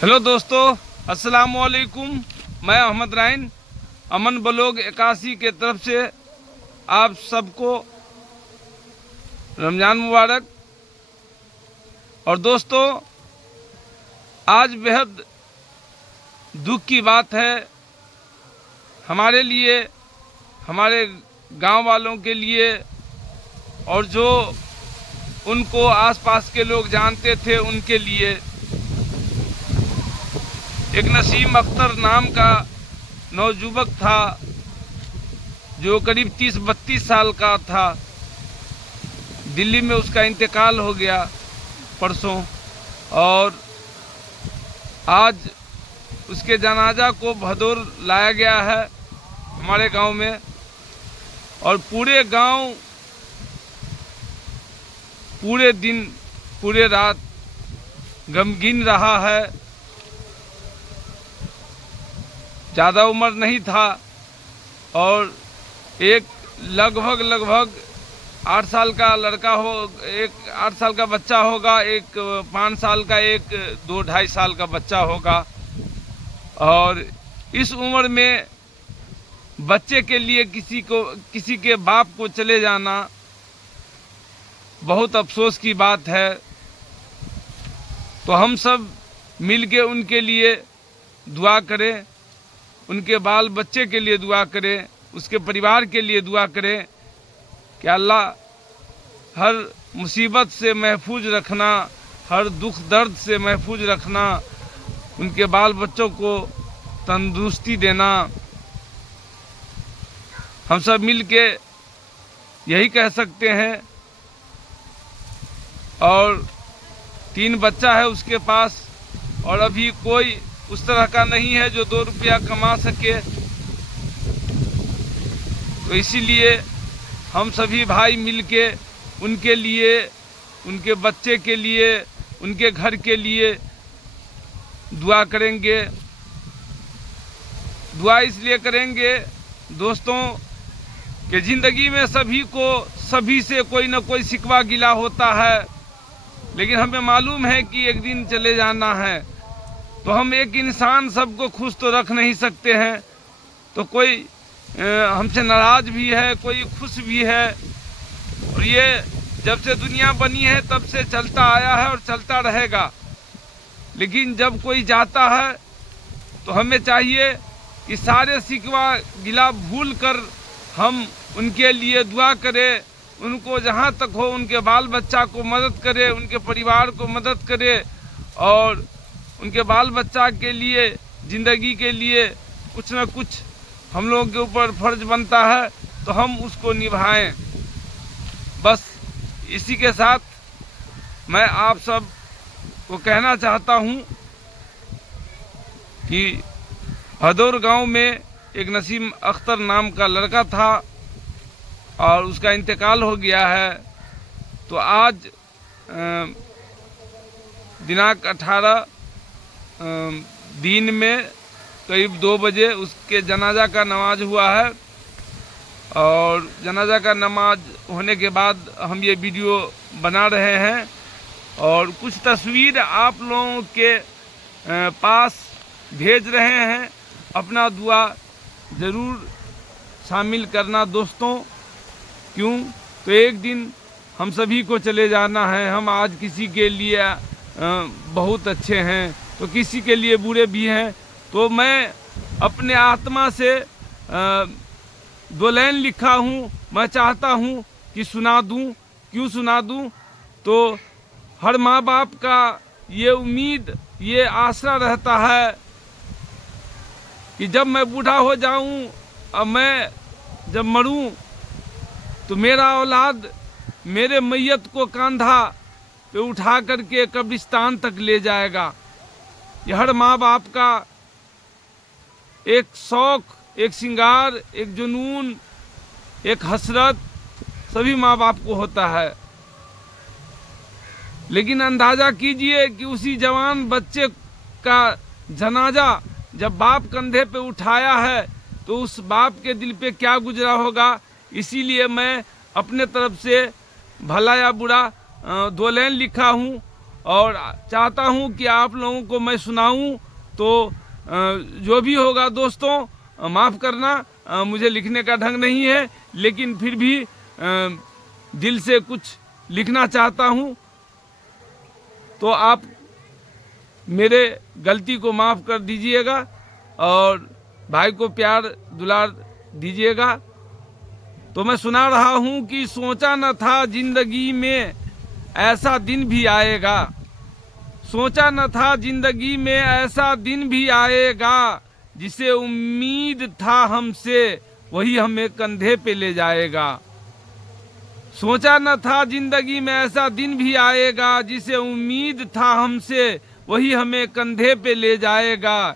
Hello दोस्तों, अस्सलाम वालेकुम। मैं अहमद राइन अमन ब्लॉग 81 के तरफ से आप सबको रमज़ान मुबारक। और दोस्तों, आज बेहद दुख की बात है हमारे लिए, हमारे गांव वालों के लिए, और जो उनको आसपास के लोग जानते थे उनके लिए। एक नसीम अख्तर नाम का नौजुवक था जो करीब 30-32 साल का था। दिल्ली में उसका इंतकाल हो गया परसों, और आज उसके जनाजा को भदौर लाया गया है हमारे गांव में। और पूरे गांव पूरे दिन पूरे रात गमगीन रहा है। ज़्यादा उम्र नहीं था और एक लगभग 8 साल का लड़का हो, एक 8 साल का बच्चा होगा, एक 5 साल का, एक 2-2.5 साल का बच्चा होगा। और इस उम्र में बच्चे के लिए किसी के बाप को चले जाना बहुत अफसोस की बात है। तो हम सब मिलके उनके लिए दुआ करें, उनके बाल बच्चे के लिए दुआ करें, उसके परिवार के लिए दुआ करें कि अल्लाह हर मुसीबत से महफूज रखना, हर दुख दर्द से महफूज रखना, उनके बाल बच्चों को तंदुरुस्ती देना। हम सब मिल के यही कह सकते हैं। और 3 बच्चा है उसके पास, और अभी कोई उस तरह का नहीं है जो 2 रुपया कमा सके। तो इसीलिए हम सभी भाई मिलके उनके लिए, उनके बच्चे के लिए, उनके घर के लिए दुआ करेंगे। दुआ इसलिए करेंगे दोस्तों कि ज़िंदगी में सभी से कोई ना कोई शिकवा गिला होता है, लेकिन हमें मालूम है कि एक दिन चले जाना है। तो हम एक इंसान सबको खुश तो रख नहीं सकते हैं। तो कोई हमसे नाराज भी है, कोई खुश भी है। और ये जब से दुनिया बनी है तब से चलता आया है और चलता रहेगा। लेकिन जब कोई जाता है तो हमें चाहिए कि सारे शिकवा गिला भूल कर हम उनके लिए दुआ करें, उनको जहाँ तक हो उनके बाल बच्चा को मदद करें, उनके परिवार को मदद करें, और उनके बाल बच्चा के लिए, ज़िंदगी के लिए कुछ ना कुछ हम लोगों के ऊपर फ़र्ज बनता है, तो हम उसको निभाएं। बस इसी के साथ मैं आप सब को कहना चाहता हूँ कि भदौर गांव में एक नसीम अख्तर नाम का लड़का था और उसका इंतकाल हो गया है। तो आज दिनांक 18 दिन में करीब 2 बजे उसके जनाजा का नमाज हुआ है। और जनाजा का नमाज होने के बाद हम ये वीडियो बना रहे हैं और कुछ तस्वीर आप लोगों के पास भेज रहे हैं। अपना दुआ ज़रूर शामिल करना दोस्तों। क्यों? तो एक दिन हम सभी को चले जाना है। हम आज किसी के लिए बहुत अच्छे हैं तो किसी के लिए बुरे भी हैं। तो मैं अपने आत्मा से 2 लाइन लिखा हूँ, मैं चाहता हूँ कि सुना दूँ। क्यों सुना दूँ? तो हर माँ बाप का ये उम्मीद, ये आशा रहता है कि जब मैं बूढ़ा हो जाऊँ और मैं जब मरूँ तो मेरा औलाद मेरे मैयत को कंधा पे उठा करके कब्रिस्तान तक ले जाएगा। ये हर माँ बाप का एक शौक़, एक श्रृंगार, एक जुनून, एक हसरत सभी माँ बाप को होता है। लेकिन अंदाज़ा कीजिए कि उसी जवान बच्चे का जनाजा जब बाप कंधे पे उठाया है तो उस बाप के दिल पे क्या गुजरा होगा। इसीलिए मैं अपने तरफ से भला या बुरा 2 लाइन लिखा हूँ और चाहता हूं कि आप लोगों को मैं सुनाऊं। तो जो भी होगा दोस्तों माफ़ करना, मुझे लिखने का ढंग नहीं है, लेकिन फिर भी दिल से कुछ लिखना चाहता हूं। तो आप मेरे गलती को माफ़ कर दीजिएगा और भाई को प्यार दुलार दीजिएगा। तो मैं सुना रहा हूं कि सोचा न था जिंदगी में ऐसा दिन भी आएगा, सोचा न था जिंदगी में ऐसा दिन भी आएगा, जिसे उम्मीद था हमसे वही हमें कंधे पे ले जाएगा। सोचा न था जिंदगी में ऐसा दिन भी आएगा, जिसे उम्मीद था हमसे वही हमें कंधे पे ले जाएगा।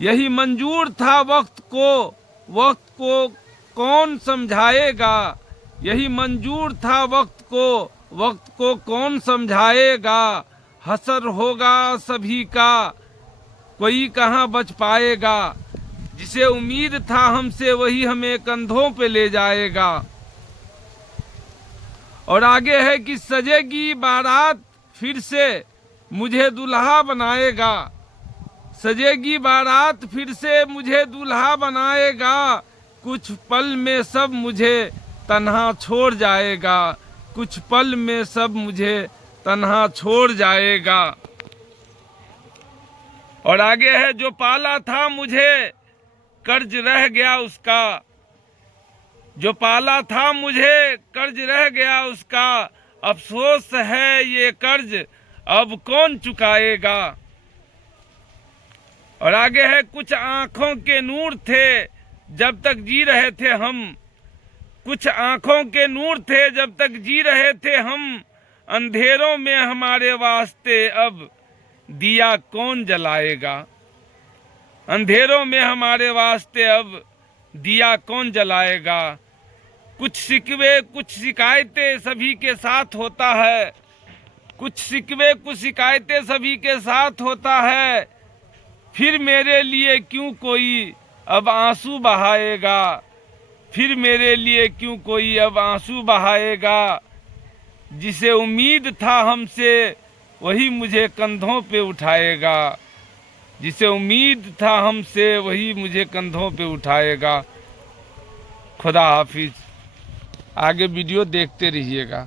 यही मंजूर था वक्त को कौन समझाएगा, यही मंजूर था वक्त को कौन समझाएगा। हसर होगा सभी का, कोई कहाँ बच पाएगा, जिसे उम्मीद था हमसे वही हमें कंधों पे ले जाएगा। और आगे है कि सजेगी बारात फिर से मुझे दूल्हा बनाएगा, सजेगी बारात फिर से मुझे दूल्हा बनाएगा। कुछ पल में सब मुझे तन्हा छोड़ जाएगा, कुछ पल में सब मुझे तन्हा छोड़ जाएगा। और आगे है जो पाला था मुझे कर्ज रह गया उसका, जो पाला था मुझे कर्ज रह गया उसका। अफसोस है ये कर्ज अब कौन चुकाएगा। और आगे है कुछ आंखों के नूर थे जब तक जी रहे थे हम, कुछ आंखों के नूर थे जब तक जी रहे थे हम। अंधेरों में हमारे वास्ते अब दिया कौन जलाएगा, अंधेरों में हमारे वास्ते अब दिया कौन जलाएगा। कुछ शिकवे कुछ शिकायतें सभी के साथ होता है, कुछ शिकवे कुछ शिकायतें सभी के साथ होता है। फिर मेरे लिए क्यों कोई अब आंसू बहाएगा, फिर मेरे लिए क्यों कोई अब आंसू बहाएगा। जिसे उम्मीद था हमसे वही मुझे कंधों पे उठाएगा, जिसे उम्मीद था हमसे वही मुझे कंधों पे उठाएगा। खुदा हाफिज। आगे वीडियो देखते रहिएगा।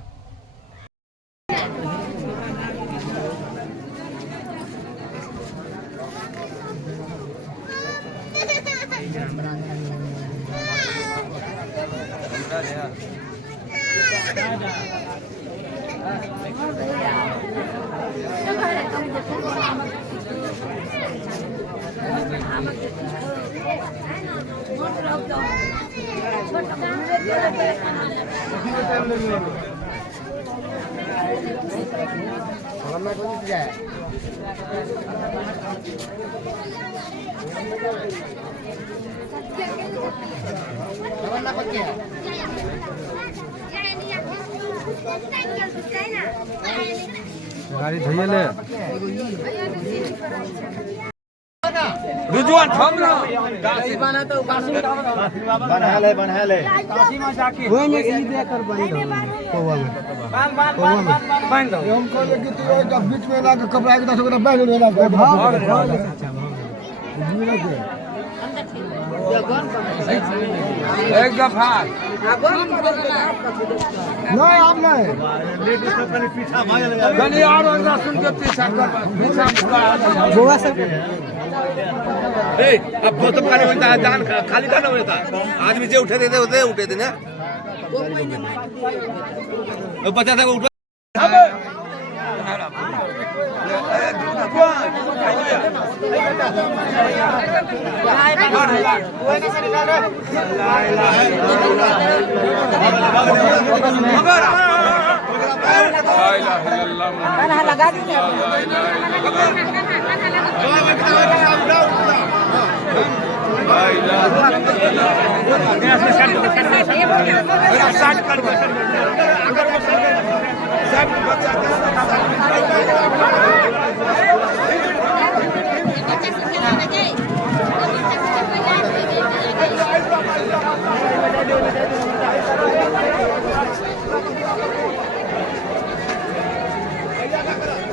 गाड़ी धोइए ले रुजुआन थम ना बना ले वो में ई देकर बनी कोवा में बांध दो हमको लगे तू एक बीच में ला के कपड़ा के 10 को बांध लेना एक दफा नहीं आप नहीं गली और अंदर सुन के पीछा कर पीछा गोवा से ए अब तो खाली होता है जान खाली खाना होता आदमी जे उठे देते होते उठे थे ना वो बच्चा था वो उठ लगा दीजिए क्या करा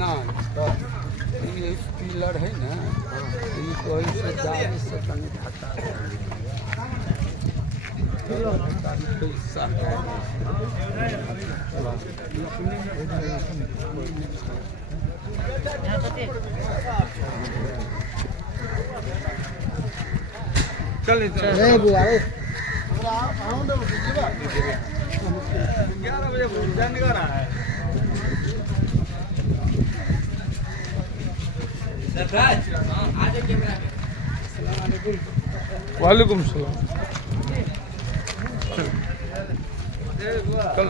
ना ये पिलर है ना ये कोई से जाने से कहीं खाता पैसा चल बुआ 11 बजे जाने का रहा है। वालेकुम सलाम। कल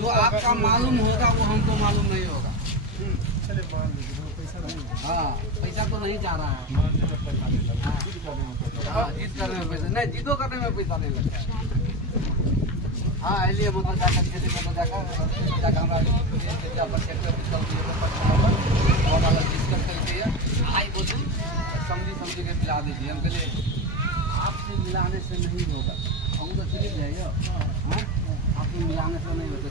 जो आपका मालूम होगा वो हमको मालूम नहीं होगा। हाँ, पैसा तो नहीं जा रहा है। हाँ, जीत करने में पैसा नहीं, जीतो करने में पैसा नहीं लगता है। हाँ, इसलिए मतलब जाकर खेती में जाकर हमारा डिस्कस करके आई बोलते समझी के पिला दीजिए। हम कहले आपसे मिलाने से नहीं होगा, हम तो चले जाएगा। हाँ, आपसे मिलाने से नहीं होगा।